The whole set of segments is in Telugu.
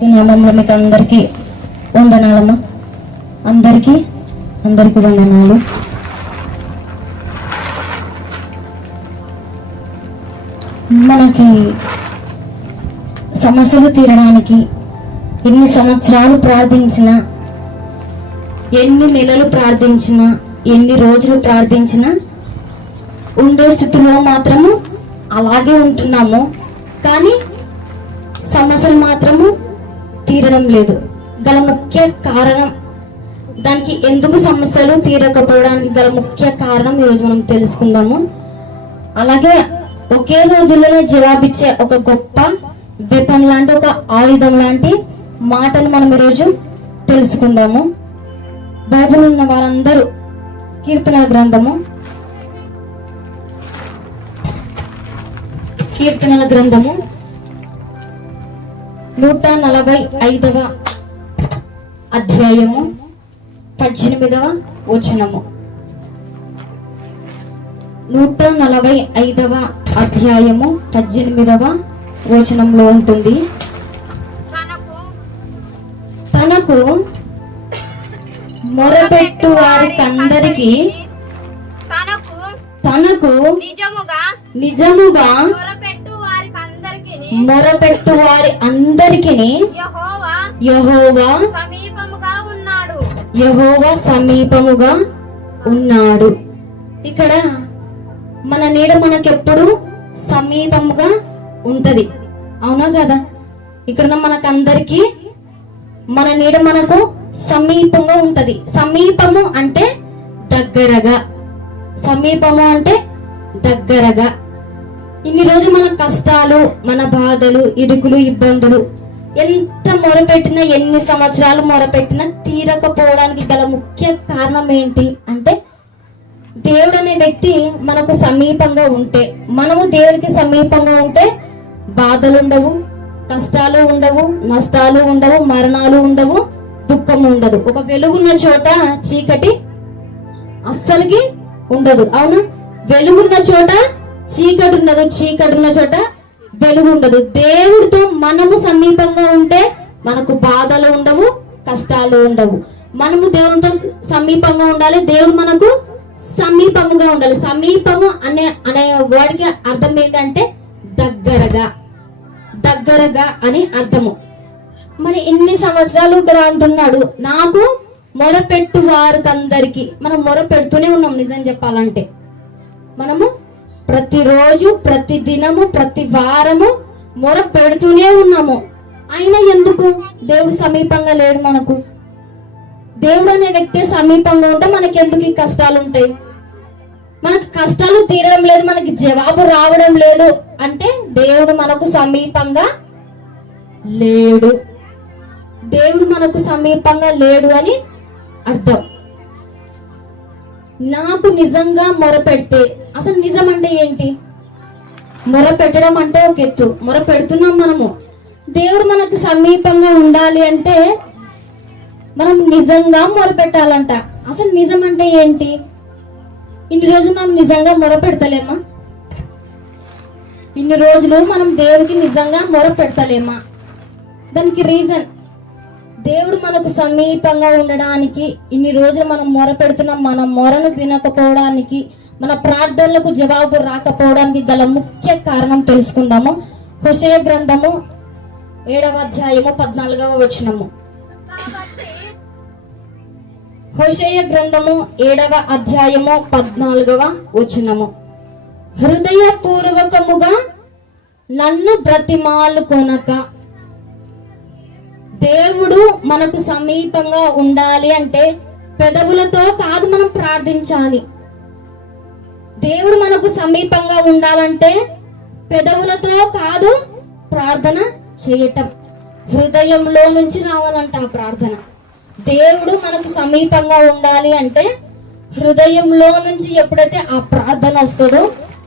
నామంలో మీకు అందరికీ వందనాలమ్మా. అందరికీ వందనాలు. మనకి సమస్యలు తీరడానికి ఎన్ని సంవత్సరాలు ప్రార్థించినా, ఎన్ని నెలలు ప్రార్థించినా, ఎన్ని రోజులు ప్రార్థించినా ఉండే స్థితిలో మాత్రము అలాగే ఉంటున్నాము. కానీ సమస్యలు మాత్రము తీరడం లేదు. గల ముఖ్య కారణం, దానికి ఎందుకు సమస్యలు తీరకపోవడానికి గల ముఖ్య కారణం ఈరోజు మనం తెలుసుకుందాము. అలాగే ఒకే రోజుల్లోనే జవాబిచ్చే ఒక గొప్ప వెపన్ లాంటి, ఒక ఆయుధం లాంటి మాటలు మనం ఈరోజు తెలుసుకుందాము. బైబిల్ ఉన్న వారందరూ కీర్తనల గ్రంథము 145వ అధ్యాయము 18వ వచనము. 145వ అధ్యాయము 18వ వచనంలో ఉంటుంది, తనకు మొరపెట్టు వారికందరికి తనకు నిజముగా మొరపెట్టు వారి అందరికి యెహోవా సమీపముగా ఉన్నాడు. ఇక్కడ మన నీడ మనకెప్పుడు సమీపముగా ఉంటది, అవునా కదా? ఇక్కడ మనకందరికి మన నీడ మనకు సమీపంగా ఉంటది. సమీపము అంటే దగ్గరగా, సమీపము అంటే దగ్గరగా. ఇన్ని రోజు మన కష్టాలు, మన బాధలు, ఇరుకులు, ఇబ్బందులు ఎంత మొరపెట్టినా, ఎన్ని సంవత్సరాలు మొరపెట్టినా తీరకపోవడానికి గల ముఖ్య కారణం ఏంటి అంటే, దేవుడు అనే వ్యక్తి మనకు సమీపంగా ఉంటే, మనము దేవునికి సమీపంగా ఉంటే బాధలు ఉండవు, కష్టాలు ఉండవు, నష్టాలు ఉండవు, మరణాలు ఉండవు, దుఃఖం ఉండదు. ఒక వెలుగున్న చోట చీకటి అస్సలకి ఉండదు, అవునా? వెలుగున్న చోట చీకటి ఉండదు, చీకటి ఉన్న చోట వెలుగు ఉండదు. దేవుడితో మనము సమీపంగా ఉంటే మనకు బాధలు ఉండవు, కష్టాలు ఉండవు. మనము దేవునితో సమీపంగా ఉండాలి, దేవుడు మనకు సమీపముగా ఉండాలి. సమీపము అనే వర్డ్కి అర్థం ఏంటంటే దగ్గరగా, దగ్గరగా అని అర్థము. మరి ఎన్ని సంవత్సరాలు ఇక్కడ అంటున్నాడు, నాకు మొరపెట్టు వారికందరికి. మనం మొర పెడుతూనే ఉన్నాం. నిజం చెప్పాలంటే మనము ప్రతిరోజు, ప్రతి దినము, ప్రతి వారము మొర పెడుతూనే ఉన్నాము. అయినా ఎందుకు దేవుడు సమీపంగా లేడు మనకు? దేవుడు అనే వ్యక్తి సమీపంగా ఉంటే మనకి ఎందుకు ఈ కష్టాలు ఉంటాయి? మనకు కష్టాలు తీరడం లేదు, మనకి జవాబు రావడం లేదు అంటే దేవుడు మనకు సమీపంగా లేడు. దేవుడు మనకు సమీపంగా లేడు అని అర్థం. నాకు నిజంగా మొరపెడితే, అసలు నిజం అంటే ఏంటి? మొరపెట్టడం అంటే ఒక ఎత్తు, మొర పెడుతున్నాం మనము. దేవుడు మనకు సమీపంగా ఉండాలి అంటే మనం నిజంగా మొరపెట్టాలంట. అసలు నిజం అంటే ఏంటి? ఇన్ని రోజులు మనం నిజంగా మొరపెడతలేమా? ఇన్ని రోజులు మనం దేవుడికి నిజంగా మొరపెడతలేమా? దానికి రీజన్, దేవుడు మనకు సమీపంగా ఉండడానికి ఇన్ని రోజులు మనం మొర పెడుతున్నాం. మన మొరను వినకపోవడానికి, మన ప్రార్థనలకు జవాబు రాకపోవడానికి గల ముఖ్య కారణం తెలుసుకుందాము. హోషేయ గ్రంథము 7వ అధ్యాయము 14వ వచనము. హోషేయ గ్రంథము 7వ అధ్యాయము 14వ వచనము. హృదయపూర్వకముగా నన్ను బ్రతిమాలుకొనక. దేవుడు మనకు సమీపంగా ఉండాలి అంటే పెదవులతో కాదు మనం ప్రార్థించాలి. దేవుడు మనకు సమీపంగా ఉండాలంటే పెదవులతో కాదు ప్రార్థన చేయటం, హృదయంలో నుంచి రావాలంట ఆ ప్రార్థన. దేవుడు మనకు సమీపంగా ఉండాలి అంటే హృదయంలో నుంచి ఎప్పుడైతే ఆ ప్రార్థన వస్తుందో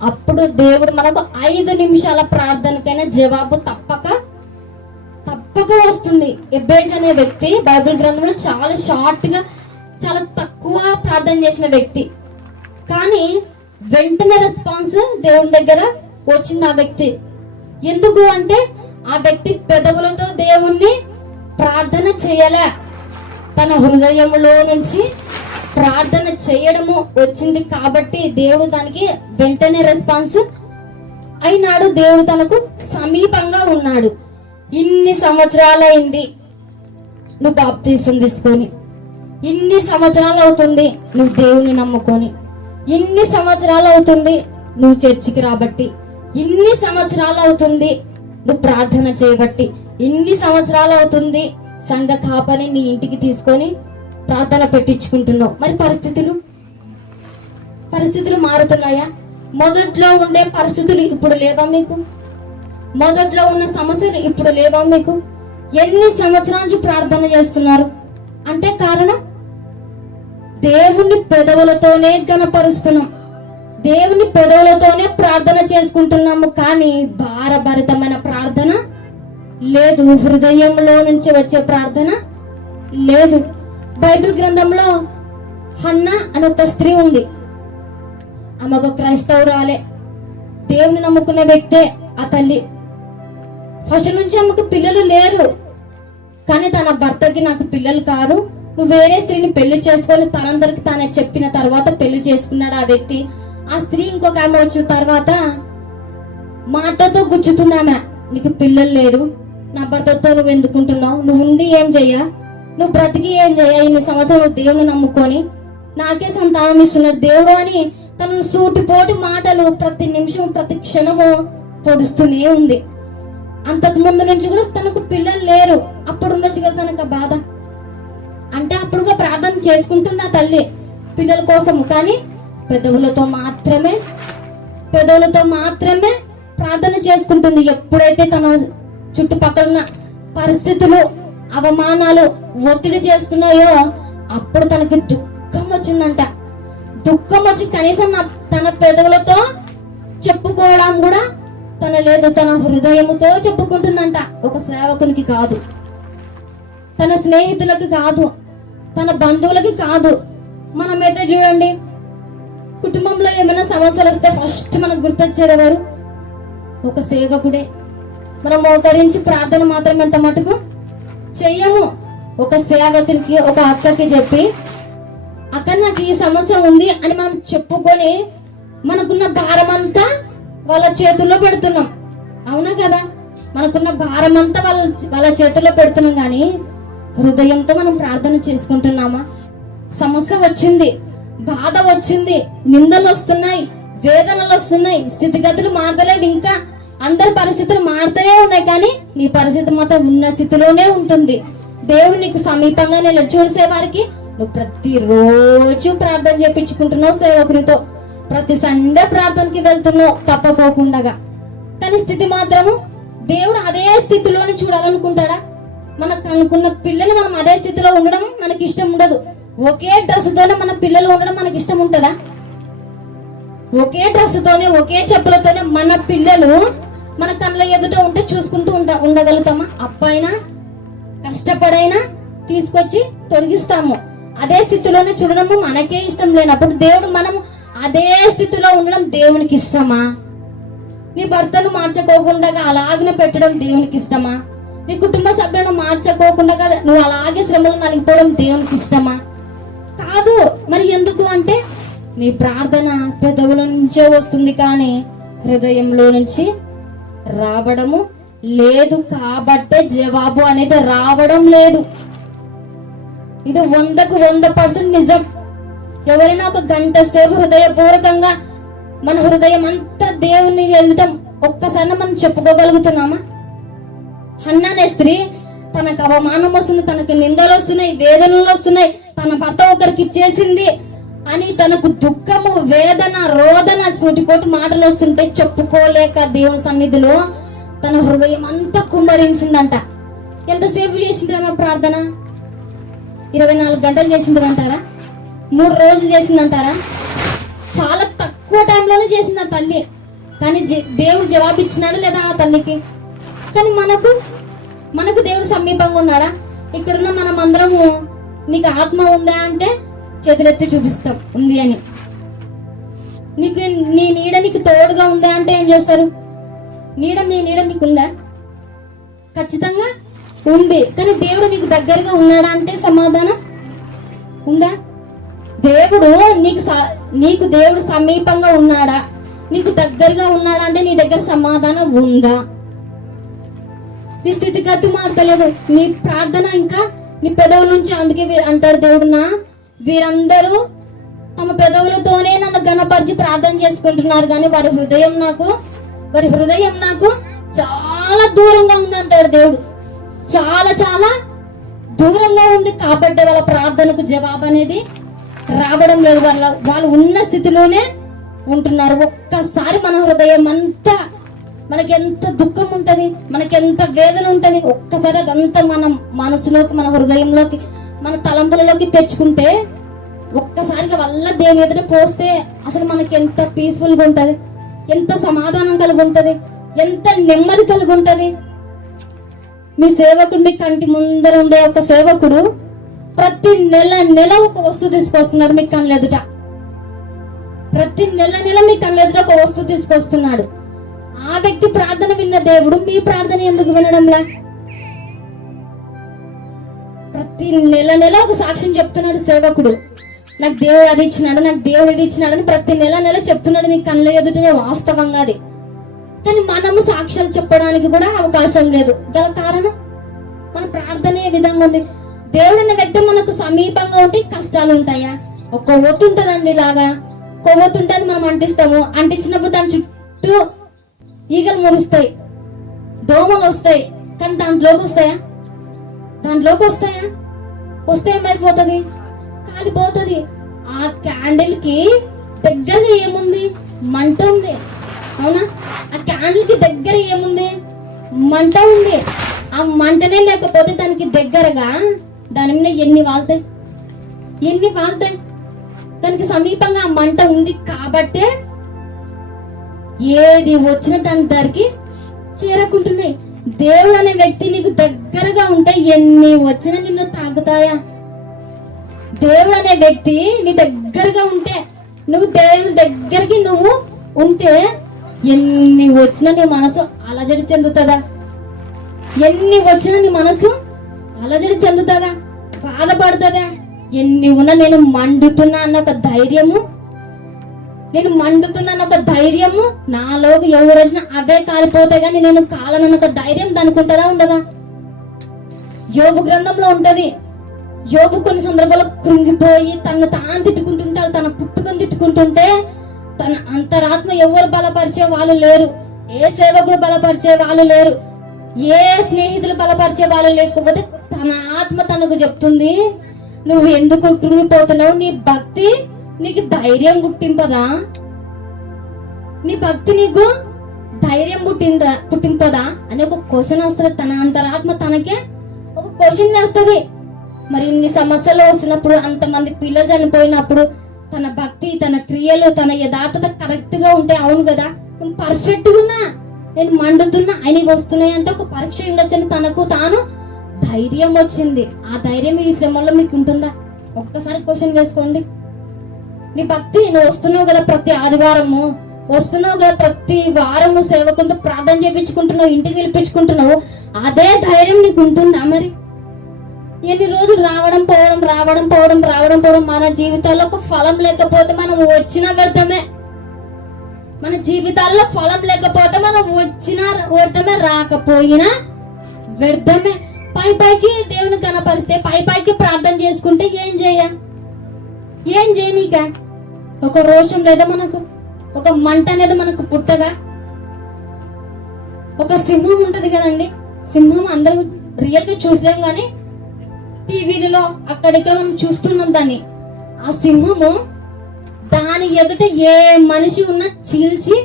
అప్పుడు దేవుడు మనకు 5 నిమిషాల ప్రార్థనకైనా జవాబు తప్పక వస్తుంది. ఎబ్బేజ్ అనే వ్యక్తి బైబిల్ గ్రంథంలో చాలా షార్ట్ గా, చాలా తక్కువ ప్రార్థన చేసిన వ్యక్తి, కానీ వెంటనే రెస్పాన్స్ దేవుని దగ్గర వచ్చింది ఆ వ్యక్తి. ఎందుకు అంటే ఆ వ్యక్తి పెదవులతో దేవుణ్ణి ప్రార్థన చేయలే, తన హృదయంలో నుంచి ప్రార్థన చేయడము వచ్చింది కాబట్టి దేవుడు దానికి వెంటనే రెస్పాన్స్ అయినాడు. దేవుడు తనకు సమీపంగా ఉన్నాడు. ఇన్ని సంవత్సరాలైంది నువ్వు బాప్తీసం తీసుకొని, ఇన్ని సంవత్సరాలు అవుతుంది నువ్వు దేవుని నమ్ముకొని, ఇన్ని సంవత్సరాలు అవుతుంది నువ్వు చర్చికి రాబట్టి, ఇన్ని సంవత్సరాలు అవుతుంది నువ్వు ప్రార్థన చేయబట్టి, ఇన్ని సంవత్సరాలు అవుతుంది సంఘ కాపని నీ ఇంటికి తీసుకొని ప్రార్థన పెట్టించుకుంటున్నావు. మరి పరిస్థితులు మారుతున్నాయా? మొదట్లో ఉండే పరిస్థితులు ఇప్పుడు లేవా మీకు? మొదట్లో ఉన్న సమస్యలు ఇప్పుడు లేవా మీకు? ఎన్ని సంవత్సరాల నుంచి ప్రార్థన చేస్తున్నారు అంటే కారణం దేవుని పెదవులతోనే గణపరుస్తున్నాం, దేవుని పెదవులతోనే ప్రార్థన చేసుకుంటున్నాము. కానీ భారభరితమైన ప్రార్థన లేదు, హృదయంలో నుంచి వచ్చే ప్రార్థన లేదు. బైబిల్ గ్రంథంలో హన్నా అని ఒక స్త్రీ ఉంది. ఆమె ఒక క్రైస్తవురాలే, దేవుని నమ్ముకున్న వ్యక్తే. ఆ తల్లి ఫస్ట్ నుంచి ఆమెకు పిల్లలు లేరు, కానీ తన భర్తకి నాకు పిల్లలు కారు, నువ్వు వేరే స్త్రీని పెళ్లి చేసుకొని తనందరికి తానే చెప్పిన తర్వాత పెళ్లి చేసుకున్నాడు ఆ వ్యక్తి. ఆ స్త్రీ ఇంకొక ఆమె వచ్చిన తర్వాత మాటతో గుచ్చుతుంది ఆమె, నీకు పిల్లలు లేరు, నా భర్తతో నువ్వు ఎందుకుంటున్నావు, నువ్వు ఉండి ఏం చెయ్యా, నువ్వు బ్రతికి ఏం చెయ్యా, ఇన్ని సంవత్సరాలు దేవుని నమ్ముకొని నాకే సంతానం ఇస్తున్నాడు దేవుడు అని తనను సూటిపోటి మాటలు ప్రతి నిమిషం ప్రతి క్షణము పొడుస్తూనే ఉంది. అంతకు ముందు నుంచి కూడా తనకు పిల్లలు లేరు, అప్పుడు ఉండొచ్చు కదా తనకు బాధ. అంటే అప్పుడు కూడా ప్రార్థన చేసుకుంటుంది ఆ తల్లి పిల్లల కోసము, కానీ పెదవులతో మాత్రమే ప్రార్థన చేసుకుంటుంది. ఎప్పుడైతే తన చుట్టుపక్కల ఉన్న పరిస్థితులు, అవమానాలు, ఒత్తిడి చేస్తున్నాయో అప్పుడు తనకి దుఃఖం వచ్చిందంట. దుఃఖం వచ్చి కనీసం తన పెదవులతో చెప్పుకోవడం కూడా తన లేదు, తన హృదయముతో చెప్పుకుంటుందంట. ఒక సేవకునికి కాదు, తన స్నేహితులకు కాదు, తన బంధువులకి కాదు. మనమైతే చూడండి, కుటుంబంలో ఏమైనా సమస్యలు వస్తే ఫస్ట్ మనకు గుర్తొచ్చేది ఎవరు? ఒక సేవకుడే. మనం మోకరించి ప్రార్థన మాత్రం ఎంత మటుకు చెయ్యము. ఒక సేవకునికి, ఒక అక్కకి చెప్పి, అక్క నాకు ఈ సమస్య ఉంది అని మనం చెప్పుకొని మనకున్న భారం అంతా వాళ్ళ చేతుల్లో పెడుతున్నాం. అవునా కదా? మనకున్న భారం అంతా వాళ్ళ చేతుల్లో పెడుతున్నాం, కానీ హృదయంతో మనం ప్రార్థన చేసుకుంటున్నామా? సమస్య వచ్చింది, బాధ వచ్చింది, నిందలు వస్తున్నాయి, వేదనలు వస్తున్నాయి, స్థితిగతులు మారలేవు, ఇంకా అందరి పరిస్థితులు మారుతూనే ఉన్నాయి, కానీ నీ పరిస్థితి మాత్రం ఉన్న స్థితిలోనే ఉంటుంది. దేవుడు నీకు సమీపంగా నిలబడి చూసే వారికి నువ్వు ప్రతిరోజు ప్రార్థన చేపించుకుంటున్నావు సేవకునితో, ప్రతి సండే ప్రార్థనకి వెళ్తున్నావు తప్పకోకుండా. కానీ స్థితి మాత్రము దేవుడు అదే స్థితిలోని చూడాలనుకుంటాడా? మనకు అనుకున్న పిల్లలు మనం అదే స్థితిలో ఉండడం మనకి ఇష్టం ఉండదు. ఒకే డ్రెస్ తోనే మన పిల్లలు ఉండడం మనకి ఇష్టం ఉంటుందా? ఒకే డ్రెస్ తోనే, ఒకే చెప్పులతోనే మన పిల్లలు మన కళ్ళ ఎదుట ఉంటే చూసుకుంటూ ఉండగలుగుతామా? అప్పైనా కష్టపడైనా తీసుకొచ్చి తొలగిస్తాము. అదే స్థితిలోనే చూడడము మనకే ఇష్టం లేనప్పుడు దేవుడు మనం అదే స్థితిలో ఉండడం దేవునికి ఇష్టమా? నీ భర్తను మార్చుకోకుండా అలాగనే పెట్టడం దేవునికి ఇష్టమా? నీ కుటుంబ సభ్యులను మార్చుకోకుండా నువ్వు అలాగే శ్రమలు నలిగిపోవడం దేవునికి ఇష్టమా? కాదు. మరి ఎందుకు అంటే నీ ప్రార్థన పెదవుల నుంచే వస్తుంది, కానీ హృదయంలో నుంచి రావడము లేదు. కాబట్టే జవాబు అనేది రావడం లేదు. ఇది 100% నిజం. ఎవరైనా ఒక గంట సేపు హృదయపూర్వకంగా మన హృదయం అంతా దేవుని ఎదుటం ఒక్కసారి మనం చెప్పుకోగలుగుతున్నామా? హన్నా అనే స్త్రీ తనకు అవమానం వస్తుంది, తనకు నిందలు వస్తున్నాయి, వేదనలు వస్తున్నాయి, తన భర్త ఒకరికి ఇచ్చేసింది అని తనకు దుఃఖము, వేదన, రోదన, సూటిపోటు మాటలు వస్తుంటే చెప్పుకోలేక దేవుని సన్నిధిలో తన హృదయం అంతా కుమ్మరించిందంట. ఎంతసేపు చేసిందమ్మా ప్రార్థన? 24 గంటలు చేసిందంటారా? 3 రోజులు చేసిందంటారా? చాలా తక్కువ టైంలోనే చేసింది ఆ తల్లి. కానీ దేవుడు జవాబు ఇచ్చినాడు లేదా ఆ తల్లికి? కానీ మనకు దేవుడు సమీపంగా ఉన్నాడా? ఇక్కడున్న మనం అందరము నీకు ఆత్మ ఉందా అంటే చేతులెత్తి చూపిస్తాం ఉంది అని. నీకు నీ నీడ నీకు తోడుగా ఉందా అంటే ఏం చేస్తారు? మీ నీడ నీకు ఉందా? ఖచ్చితంగా ఉంది. కానీ దేవుడు నీకు దగ్గరగా ఉన్నాడా అంటే సమాధానం ఉందా? దేవుడు నీకు దేవుడు సమీపంగా ఉన్నాడా, నీకు దగ్గరగా ఉన్నాడా అంటే నీ దగ్గర సమాధానం ఉందా? నీ స్థితిగతి మారతలేదు, నీ ప్రార్థన ఇంకా నీ పెదవుల నుంచి. అందుకే అంటాడు దేవుడు, వీరందరూ తమ పెదవులతోనే నన్ను గణపరిచి ప్రార్థన చేసుకుంటున్నారు, కానీ వారి హృదయం నాకు చాలా దూరంగా ఉంది అంటాడు దేవుడు. చాలా చాలా దూరంగా ఉంది కాబట్టి వాళ్ళ ప్రార్థనకు జవాబు అనేది రావడం లేదు. వాళ్ళు ఉన్న స్థితిలోనే ఉంటున్నారు. ఒక్కసారి మన హృదయం అంతా, మనకెంత దుఃఖం ఉంటది, మనకెంత వేదన ఉంటది, ఒక్కసారి అదంతా మన మనసులోకి, మన హృదయంలోకి, మన తలంపులలోకి తెచ్చుకుంటే, ఒక్కసారిగా వల్ల దేవుని ఎదుట పోస్తే అసలు మనకి ఎంత పీస్ఫుల్ గా ఉంటది, ఎంత సమాధానం కలిగి ఉంటది, ఎంత నెమ్మది కలిగి ఉంటది. మీ సేవకుడు, మీ కంటి ముందర ఉండే ఒక సేవకుడు ప్రతి నెల ఒక వస్తువు తీసుకొస్తున్నాడు మీ కళ్ళ ఎదుట. ప్రతి నెల మీ కళ్ళ ఎదుట ఒక వస్తువు తీసుకొస్తున్నాడు. ఆ వ్యక్తి ప్రార్థన విన్న దేవుడు మీ ప్రార్థన ఎందుకు వినడంలా? ప్రతి నెల ఒక సాక్ష్యం చెప్తున్నాడు సేవకుడు, నాకు దేవుడు అది ఇచ్చినాడు, నాకు దేవుడు ఇది ఇచ్చినాడు అని ప్రతి నెల చెప్తున్నాడు మీ కళ్ళ ఎదుటనే. వాస్తవంగా అది, కానీ మనము సాక్ష్యాలు చెప్పడానికి కూడా అవకాశం లేదు. గల కారణం మన ప్రార్థన ఏ విధంగా ఉంది. దేవుడిన వ్యక్తి మనకు సమీపంగా ఉంటే కష్టాలు ఉంటాయా? ఒక కొవ్వొత్తు ఉంటదండి, ఇలాగా కొవ్వొత్తు ఉంటుంది, మనం అంటిస్తాము. అంటించినప్పుడు దాని చుట్టూ ఈగలు మురుస్తాయి, దోమలు వస్తాయి, కానీ దాంట్లోకి వస్తాయా? వస్తే ఏమైపోతుంది? కాలిపోతుంది. ఆ క్యాండిల్ కి దగ్గరగా ఏముంది? మంట ఉంది, అవునా? ఆ క్యాండిల్ కి దగ్గర ఏముంది? మంట ఉంది. ఆ మంటనే లేకపోతే దానికి దగ్గరగా దాని మీద ఎన్ని వాళ్తాయి? దానికి సమీపంగా ఆ మంట ఉంది కాబట్టే ఏది వచ్చినా దాని దగ్గరికి చేరకుంటున్నాయి. దేవుడు అనే వ్యక్తి నీకు దగ్గరగా ఉంటే ఎన్ని వచ్చినా నిన్ను తాగుతాయా? దేవుడు అనే వ్యక్తి నీ దగ్గరగా ఉంటే, నువ్వు దేవుని దగ్గరికి నువ్వు ఉంటే ఎన్ని వచ్చినా నీ మనసు అలజడి చెందుతుందా? బాధపడుతుందా? ఎన్ని ఉన్నా నేను మండుతున్నా అన్న ఒక ధైర్యము, నాలోకి ఎవరు వచ్చినా అవే కాలిపోతాయి, కానీ నేను కాలనన్న ఒక ధైర్యం దానికి ఉంటుందా? ఉండదా? యోబు గ్రంథంలో ఉంటది. యోబు కొన్ని సందర్భాల్లో కృంగిపోయి తను తాను తిట్టుకుంటుంటాడు, తన పుట్టుకొని తిట్టుకుంటుంటే తన అంతరాత్మ ఎవరు బలపరిచే వాళ్ళు లేరు, ఏ సేవకుడు బలపరిచే వాళ్ళు లేరు, ఏ స్నేహితులు బలపరిచే వాళ్ళు లేకపోతే తన ఆత్మ తనకు చెప్తుంది, నువ్వు ఎందుకు కృంగిపోతున్నావు? నీ భక్తి నీకు ధైర్యం పుట్టింపదా? నీ భక్తి నీకు ధైర్యం పుట్టింపదా అని ఒక క్వశ్చన్ వస్తుంది. తన అంతరాత్మ తనకే ఒక క్వశ్చన్ వేస్తుంది. మరి ఇన్ని సమస్యలు వస్తున్నప్పుడు, అంతమంది పిల్లలు చనిపోయినప్పుడు, తన భక్తి, తన క్రియలు, తన యథార్థత కరెక్ట్ గా ఉంటే, అవును కదా నేను పర్ఫెక్ట్ గా ఉన్నా, నేను మండుతున్నా, ఆయనకి వస్తున్నాయి అంటే ఒక పరీక్ష ఉండొచ్చని తనకు తాను ధైర్యం వచ్చింది. ఆ ధైర్యం ఈ శ్రమంలో మీకు ఉంటుందా? ఒక్కసారి క్వశ్చన్ వేసుకోండి. నీ భక్తి, నువ్వు వస్తున్నావు కదా ప్రతి ఆదివారము, వస్తున్నావు కదా ప్రతి వారం, నువ్వు సేవకులతో ప్రార్థన చేయించుకుంటున్నావు, ఇంటికి పిలిపించుకుంటున్నావు, అదే ధైర్యం నీకు ఉంటుందా? మరి ఎన్ని రోజులు రావడం పోవడం మన జీవితాల్లో ఒక ఫలం లేకపోతే మనం వచ్చిన వ్యర్థమే. మన జీవితాల్లో ఫలం లేకపోతే మనం వచ్చిన వ్యర్థమే, రాకపోయినా వ్యర్థమే. పైకి దేవుని కనపరిస్తే, పైకి ప్రార్థన చేసుకుంటే ఏం చేయనీక? ఒక రోషం లేదా మనకు? ఒక మంట అనేది మనకు పుట్టగా? ఒక సింహం ఉంటది కదండి, సింహం అందరూ రియల్ గా చూసలేం కానీ టీవీలలో అక్కడిక్కడ మనం చూస్తున్నాం దాన్ని. ఆ సింహము దాని ఎదుట ఏ మనిషి ఉన్నా చీల్చి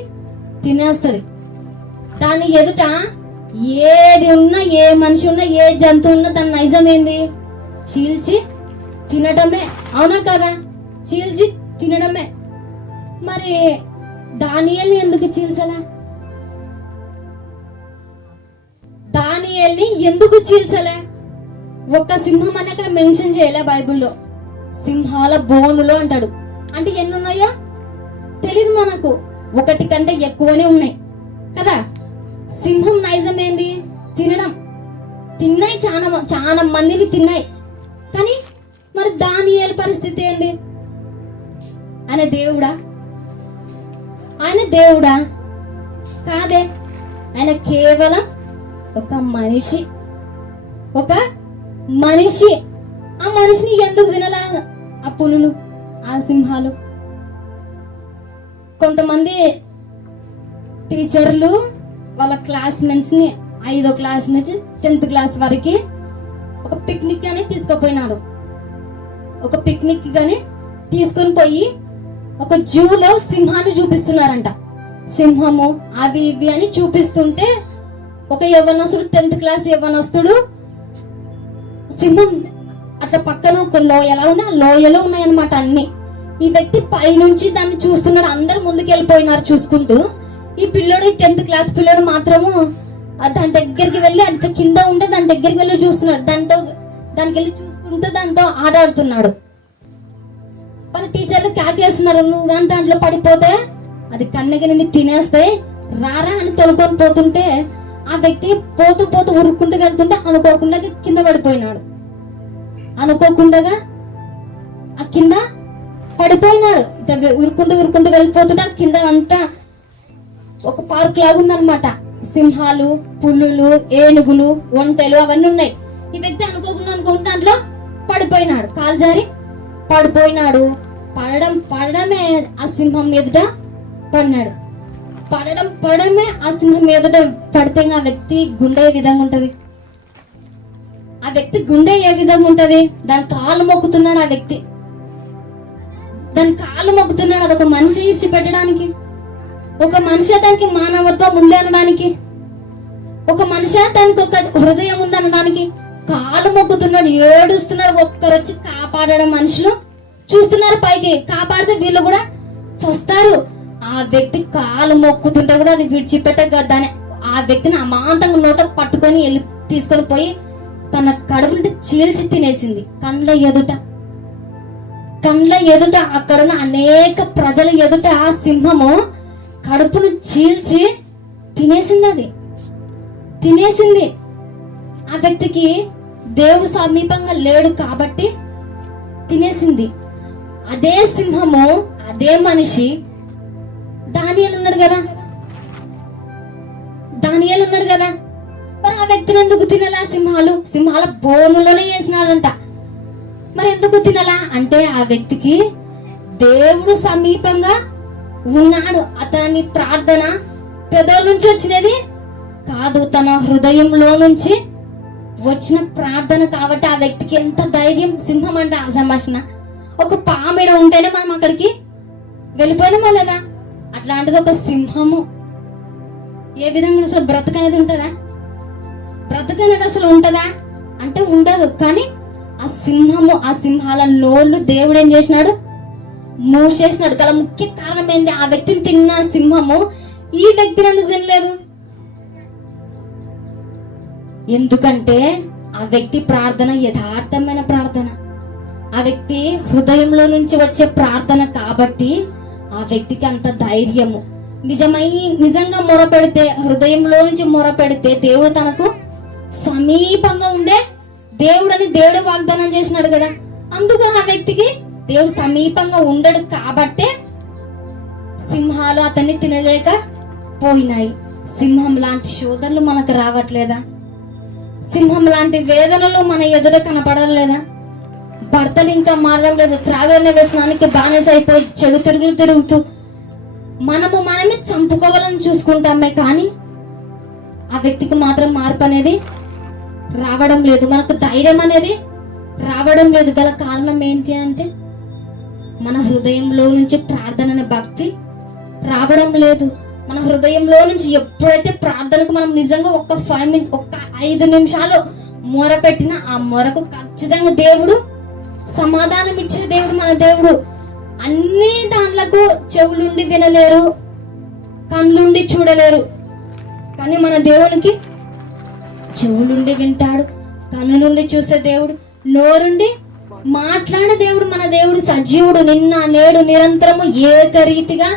తినేస్తది. దాని ఎదుట ఏది ఉన్నా, ఏ మనిషి ఉన్నా, ఏ జంతువు ఉన్నా దాని నైజం ఏంది? చీల్చి తినడమే, అవునా కదా? చీల్చి తినడమే. మరి దానియేల్ని ఎందుకు చీల్చలే? దానియేల్ని ఎందుకు చీల్చలే? ఒక్క సింహం అని అక్కడ మెన్షన్ చేయలే బైబుల్లో. సింహాల బోనులో అంటాడు. అంటే ఎన్ని ఉన్నాయో తెలియదు మనకు, ఒకటి కంటే ఎక్కువనే ఉన్నాయి కదా. సింహం నైజం ఏంది? తినడం. తిన్నాయి, చాలా చాలా మందిని తిన్నాయి. కానీ మరి దానియేలు పరిస్థితి ఏంది? ఆయన దేవుడా? ఆయన దేవుడా? కాదే. ఆయన కేవలం ఒక మనిషి. ఒక మనిషి. ఆ మనిషిని ఎందుకు తినలా ఆ పులులు, ఆ సింహాలు? కొంతమంది టీచర్లు వాళ్ళ క్లాస్మేట్స్ ని 5వ క్లాస్ నుంచి 10th క్లాస్ వరకు ఒక పిక్నిక్ అని తీసుకుపోయినారు. ఒక పిక్నిక్ గాని తీసుకొని పోయి ఒక జూలో సింహాన్ని చూపిస్తున్నారంట. సింహము అవి ఇవి అని చూపిస్తుంటే ఒక యవ్వనస్తుడు, 10th క్లాస్ యవ్వనస్తుడు సింహం అట్లా పక్కన ఒక లోయ ఎలా ఉంది, ఆ లోయలో ఉన్నాయన్నమాట అన్ని. ఈ వ్యక్తి పైనుంచి దాన్ని చూస్తున్నాడు. అందరు ముందుకు వెళ్ళిపోయినారు చూసుకుంటూ. ఈ పిల్లడు, 10th క్లాస్ పిల్లడు మాత్రము దాని దగ్గరికి వెళ్ళి అట్లా కింద ఉంటే దాని దగ్గరికి వెళ్ళి చూస్తున్నాడు. దానికి వెళ్ళి చూసుకుంటూ దాంతో ఆడాడుతున్నాడు. వాళ్ళ టీచర్లు క్యాకేస్తున్నారు, నువ్వు కానీ దాంట్లో పడిపోతే అది కన్నకి నిన్ను తినేస్తాయి, రారా అని తొలుకొని పోతుంటే ఆ వ్యక్తి పోతూ పోతూ ఉరుక్కుంటూ వెళ్తుంటే అనుకోకుండా కింద పడిపోయినాడు. అనుకోకుండా ఆ కింద పడిపోయినాడు. ఉరుక్కుంటూ వెళ్ళిపోతుంటే కింద అంతా ఒక పార్క్ లాగా ఉందన్నమాట. సింహాలు, పులులు, ఏనుగులు, ఒంటెలు అవన్నీ ఉన్నాయి. ఈ వ్యక్తి అనుకోకుండా దాంట్లో పడిపోయినాడు. కాలు జారి పడిపోయినాడు. పడడమే ఆ సింహం ఎదుట పడినాడు. పడడమే ఆ సింహం ఎదుట పడితే ఆ వ్యక్తి గుండె ఏ విధంగా ఉంటది? ఆ వ్యక్తి గుండె ఏ విధంగా ఉంటది? దాని కాలు మొక్కుతున్నాడు ఆ వ్యక్తి. దాని కాలు మొక్కుతున్నాడు. అదొక మనిషి ఇచ్చి పెట్టడానికి, ఒక మనిషి దానికి మానవత్వం ఉంది అనడానికి, ఒక మనిషి దానికి ఒక హృదయం ఉంది అనడానికి కాలు మొక్కుతున్నాడు, ఏడుస్తున్నాడు. ఒక్కరొచ్చి కాపాడడం మనుషులు చూస్తున్నారు పైకి. కాపాడితే వీళ్ళు కూడా చస్తారు. ఆ వ్యక్తి కాలు మొక్కుతుంటే కూడా అది విడిచిపెట్టగద్దానే ఆ వ్యక్తిని అమాంతంగా నోట పట్టుకొని వెళ్ళి తీసుకొని పోయి తన కడుపుని చీల్చి తినేసింది. కండ్ల ఎదుట అక్కడున్న అనేక ప్రజల ఎదుట ఆ సింహము కడుపును చీల్చి తినేసింది. ఆ వ్యక్తికి దేవుడు సమీపంగా లేడు కాబట్టి తినేసింది. అదే సింహము, అదే మనిషి దానియేలు ఉన్నాడు కదా. మరి ఆ వ్యక్తిని ఎందుకు తినలా? సింహాల బోనులోనే వేసినారంట. మరి ఎందుకు తినలా అంటే ఆ వ్యక్తికి దేవుడు సమీపంగా ఉన్నాడు. అతని ప్రార్థన పెదవుల నుంచి వచ్చినది కాదు, తన హృదయంలో నుంచి వచ్చిన ప్రార్థన. కాబట్టి ఆ వ్యక్తికి ఎంత ధైర్యం. సింహం అంటే అసమర్శన. ఒక పామిడ ఉంటేనే మనం అక్కడికి వెళ్ళిపోయినామా లేదా? అట్లాంటిది ఒక సింహము. ఏ విధంగా అసలు బ్రతకనేది ఉంటుందా? బ్రతకనేది అసలు ఉంటుందా అంటే ఉండదు. కానీ ఆ సింహము, ఆ సింహాల నోళ్ళు దేవుడు ఏం చేసినాడు? మూసేసినాడు. గల ముఖ్య కారణం ఏంటి? ఆ వ్యక్తిని తిన్న సింహము ఈ వ్యక్తిని ఎందుకు తినలేదు? ఎందుకంటే ఆ వ్యక్తి ప్రార్థన యథార్థమైన ప్రార్థన, ఆ వ్యక్తి హృదయంలో నుంచి వచ్చే ప్రార్థన. కాబట్టి ఆ వ్యక్తికి అంత ధైర్యము. నిజంగా మొరపెడితే, హృదయంలో నుంచి మొరపెడితే దేవుడు తనకు సమీపంగా ఉండే దేవుడని దేవుడే వాగ్దానం చేసినాడు కదా. అందుకు ఆ వ్యక్తికి దేవుడు సమీపంగా ఉండడు కాబట్టే సింహాలు అతన్ని తినలేక పోయినాయి. సింహం లాంటి శోధనలు మనకు రావట్లేదా? సింహం లాంటి వేదనలు మన ఎదుట కనపడలేదా? భర్తలు ఇంకా మారడం లేదు, త్రాగనే వ్యసనానికి బానిస అయిపోయి చెడు తిరుగుతూ మనమే చంపుకోవాలని చూసుకుంటామే. కానీ ఆ వ్యక్తికి మాత్రం మార్పు అనేది రావడం లేదు. మనకు ధైర్యం అనేది రావడం లేదు. గల కారణం ఏంటి అంటే మన హృదయంలో నుంచి ప్రార్థన అనే భక్తి రావడం లేదు. మన హృదయంలో నుంచి ఎప్పుడైతే ప్రార్థనకు మనం నిజంగా ఒక్క 5 నిమిషాలు మొరపెట్టినా ఆ మొరకు ఖచ్చితంగా దేవుడు సమాధానం ఇచ్చే దేవుడు మన దేవుడు. అన్ని దాంట్లకు చెవులుండి వినలేరు, కళ్ళుండి చూడలేరు. కానీ మన దేవునికి చెవులుండి వింటాడు, కన్నులుండి చూసే దేవుడు, నోరుండి మాట్లాడే దేవుడు. మన దేవుడు సజీవుడు, నిన్న నేడు నిరంతరము ఏకరీతిగా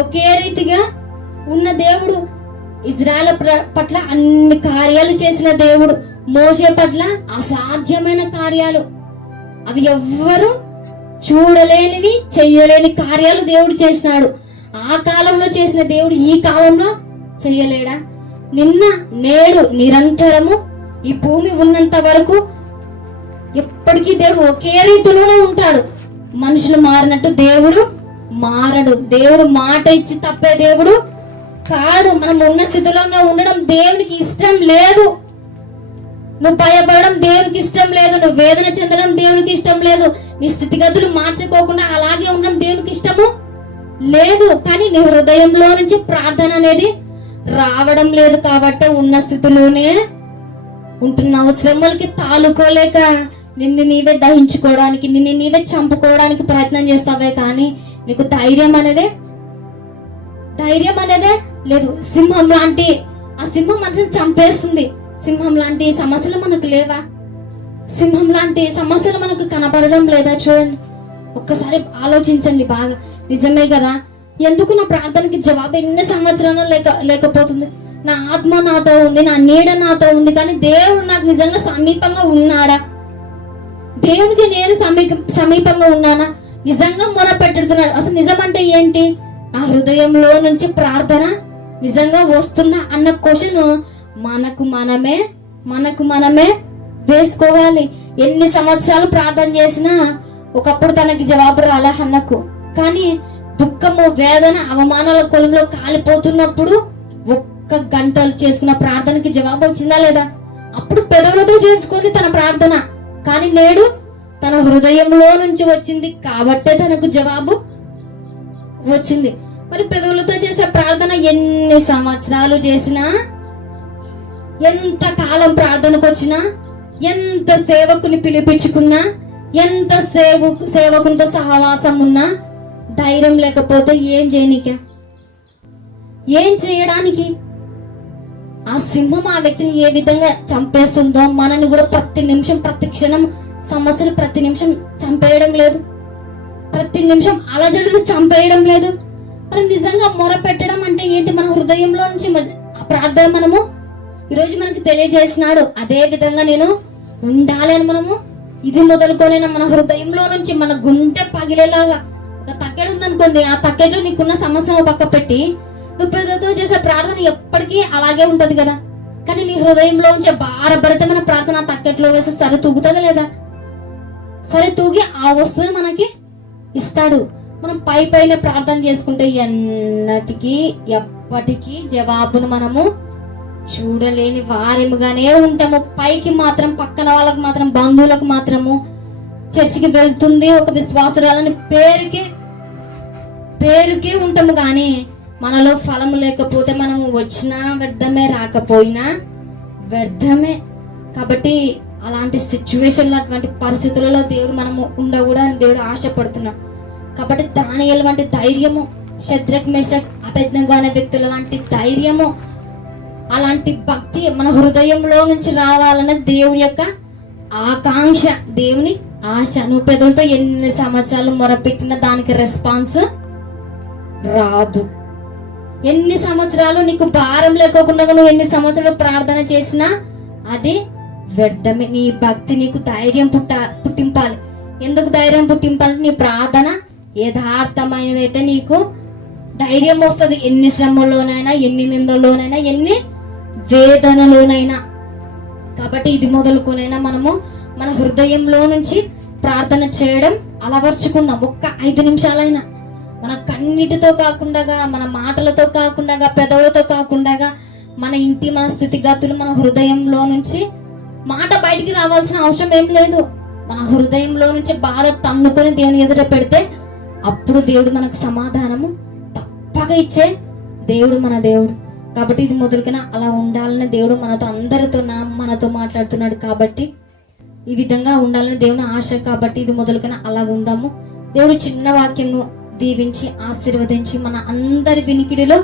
ఒకే రీతిగా ఉన్న దేవుడు. ఇజ్రాయెల్ పట్ల అన్ని కార్యాలు చేసిన దేవుడు. మోషే పట్ల అసాధ్యమైన కార్యాలు, అవి ఎవ్వరు చూడలేనివి, చెయ్యలేని కార్యాలు దేవుడు చేసినాడు. ఆ కాలంలో చేసిన దేవుడు ఈ కాలంలో చెయ్యలేడా? నిన్న నేడు నిరంతరము ఈ భూమి ఉన్నంత వరకు ఎప్పటికీ దేవుడు ఒకే రీతిలోనే ఉంటాడు. మనుషులు మారినట్టు దేవుడు మారడు. దేవుడు మాట ఇచ్చి తప్పే దేవుడు కాడు. మనం ఉన్న స్థితిలోనే ఉండడం దేవునికి ఇష్టం లేదు. నువ్వు భయపడడం దేవునికి ఇష్టం లేదు. నువ్వు వేదన చెందడం దేవునికి ఇష్టం లేదు. నీ స్థితిగతులు మార్చుకోకుండా అలాగే ఉండడం దేవునికి ఇష్టము లేదు. కానీ నీ హృదయంలో నుంచి ప్రార్థన అనేది రావడం లేదు కాబట్టి ఉన్న స్థితిలోనే ఉంటున్నావు. శ్రమలకి తాలుకోలేక నిన్ను నీవే దహించుకోవడానికి, నిన్ను నీవే చంపుకోవడానికి ప్రయత్నం చేస్తావే కానీ నీకు ధైర్యం అనేదే లేదు. సింహం లాంటి ఆ సింహం మనల్ని చంపేస్తుంది. సింహం లాంటి సమస్యలు మనకు లేవా? సింహం లాంటి సమస్యలు మనకు కనపడడం లేదా? చూడండి, ఒక్కసారి ఆలోచించండి బాగా. నిజమే కదా, ఎందుకు నా ప్రార్థనకి జవాబు ఎన్ని సంవత్సరాలు లేకపోతుంది? నా ఆత్మ నాతో ఉంది, నా నీడ నాతో ఉంది, కానీ దేవుడు నాకు నిజంగా సమీపంగా ఉన్నాడా? దేవునికి నేను సమీపంగా ఉన్నానా? నిజంగా మొరపెట్టుతున్నాడు. అసలు నిజం అంటే ఏంటి? నా హృదయంలో నుంచి ప్రార్థన నిజంగా వస్తుందా అన్న క్వశ్చన్ మనకు మనమే వేసుకోవాలి. ఎన్ని సంవత్సరాలు ప్రార్థన చేసినా ఒకప్పుడు తనకి జవాబు రాలే అన్నకు. కానీ దుఃఖము, వేదన, అవమానాల కొలంలో కాలిపోతున్నప్పుడు ఒక్క గంటలు చేసుకున్న ప్రార్థనకి జవాబు వచ్చిందా లేదా? అప్పుడు పెదవులతో చేసుకుంది తన ప్రార్థన, కానీ నేడు తన హృదయంలో నుంచి వచ్చింది కాబట్టే తనకు జవాబు వచ్చింది. మరి పెదవులతో చేసే ప్రార్థన ఎన్ని సంవత్సరాలు చేసినా, ఎంత కాలం ప్రార్థనకు వచ్చినా, ఎంత సేవకుని పిలిపించుకున్నా, ఎంత సేవకునితో సహవాసం ఉన్నా ధైర్యం లేకపోతే ఏం చేయనీకే? ఏం చేయడానికి? ఆ సింహం ఆ వ్యక్తిని ఏ విధంగా చంపేస్తుందో మనని కూడా ప్రతి నిమిషం, ప్రతి క్షణం సమస్యలు ప్రతి నిమిషం చంపేయడం లేదు. ప్రతి నిమిషం అలజడులు చంపేయడం లేదు. మరి నిజంగా మొర పెట్టడం అంటే ఏంటి? మన హృదయంలో నుంచి ప్రార్థన మనము ఈరోజు మనకి తెలియజేసినాడు. అదే విధంగా నేను ఉండాలి అని మనము ఇది మొదలుకొనైనా మన హృదయంలో నుంచి మన గుండె పగిలేలాగా ఒక తక్కెడు ఉందనుకోండి, ఆ తక్కెడు నీకున్న సమస్యను పక్క పెట్టి నువ్వు పెద్దతో చేసే ప్రార్థన ఎప్పటికీ అలాగే ఉంటది కదా. కానీ నీ హృదయంలో ఉంచే భారభరితమైన ప్రార్థన ఆ తక్కెట్లో వేసి సరి తూగుతుంది లేదా? సరి తూగి ఆ వస్తువుని మనకి ఇస్తాడు. మనం పైన ప్రార్థన చేసుకుంటే ఎన్నటికీ ఎప్పటికీ జవాబును మనము చూడలేని వారిముగానే ఉంటాము. పైకి మాత్రం, పక్కన వాళ్ళకి మాత్రం, బంధువులకు మాత్రము చర్చికి వెళ్తుంది ఒక విశ్వాసురాలని పేరుకే ఉంటాము. కానీ మనలో ఫలము లేకపోతే మనం వచ్చినా వ్యర్థమే, రాకపోయినా వ్యర్థమే. కాబట్టి అలాంటి సిచ్యువేషన్లో, అటువంటి పరిస్థితులలో దేవుడు మనము ఉండకూడదని దేవుడు ఆశపడుతున్నాడు. కాబట్టి దానియేలు వంటి ధైర్యము, షద్రక్, మేషక్, అబేద్నెగో అనే వ్యక్తుల లాంటి ధైర్యము, అలాంటి భక్తి మన హృదయంలో నుంచి రావాలన్న దేవుని యొక్క ఆకాంక్ష, దేవుని ఆశ. నువ్వు పెదవులతో ఎన్ని సంవత్సరాలు మొరపెట్టినా దానికి రెస్పాన్స్ రాదు. ఎన్ని సంవత్సరాలు నీకు భారం లేకోకుండా నువ్వు ఎన్ని సంవత్సరాలు ప్రార్థన చేసినా అది వ్యర్థమే. నీ భక్తి నీకు ధైర్యం పుట్టింపాలి. ఎందుకు ధైర్యం పుట్టింపాలి? నీ ప్రార్థన యథార్థమైనదైతే నీకు ధైర్యం వస్తుంది. ఎన్ని శ్రమలోనైనా, ఎన్ని నిందల్లోనైనా, ఎన్ని వేదనలోనైనా. కాబట్టి ఇది మొదలుకొనైనా మనము మన హృదయంలో నుంచి ప్రార్థన చేయడం అలవర్చుకుందాం. ఒక్క 5 నిమిషాలైనా మన కన్నిటితో కాకుండా, మన మాటలతో కాకుండా, పెదవులతో కాకుండా, మన ఇంటి, మన స్థితిగతులు మన హృదయంలో నుంచి మాట బయటికి రావాల్సిన అవసరం ఏం లేదు. మన హృదయంలో నుంచి బాధ తన్నుకొని దేవుని ఎదుట పెడితే అప్పుడు దేవుడు మనకు సమాధానము తప్పగా ఇచ్చే దేవుడు మన దేవుడు. కాబట్టి ఇది మొదలుకైనా అలా ఉండాలని దేవుడు మనతో మాట్లాడుతున్నాడు. కాబట్టి ఈ విధంగా ఉండాలని దేవుని ఆశ. కాబట్టి ఇది మొదలుకైనా అలా ఉందాము. దేవుడు చిన్న వాక్యంను దీవించి ఆశీర్వదించి మన అందరి వినికిడిలో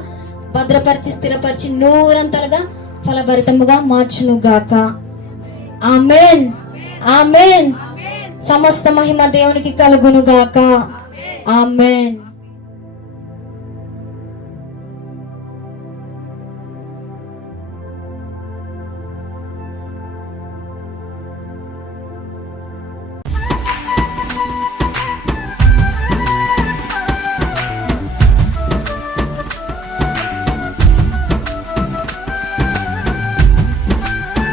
భద్రపరిచి, స్థిరపరిచి, నూరంతలుగా ఫలభరితముగా మార్చును గాక. ఆమేన్, ఆమేన్. సమస్త మహిమ దేవునికి కలుగును గాక. ఆమేన్.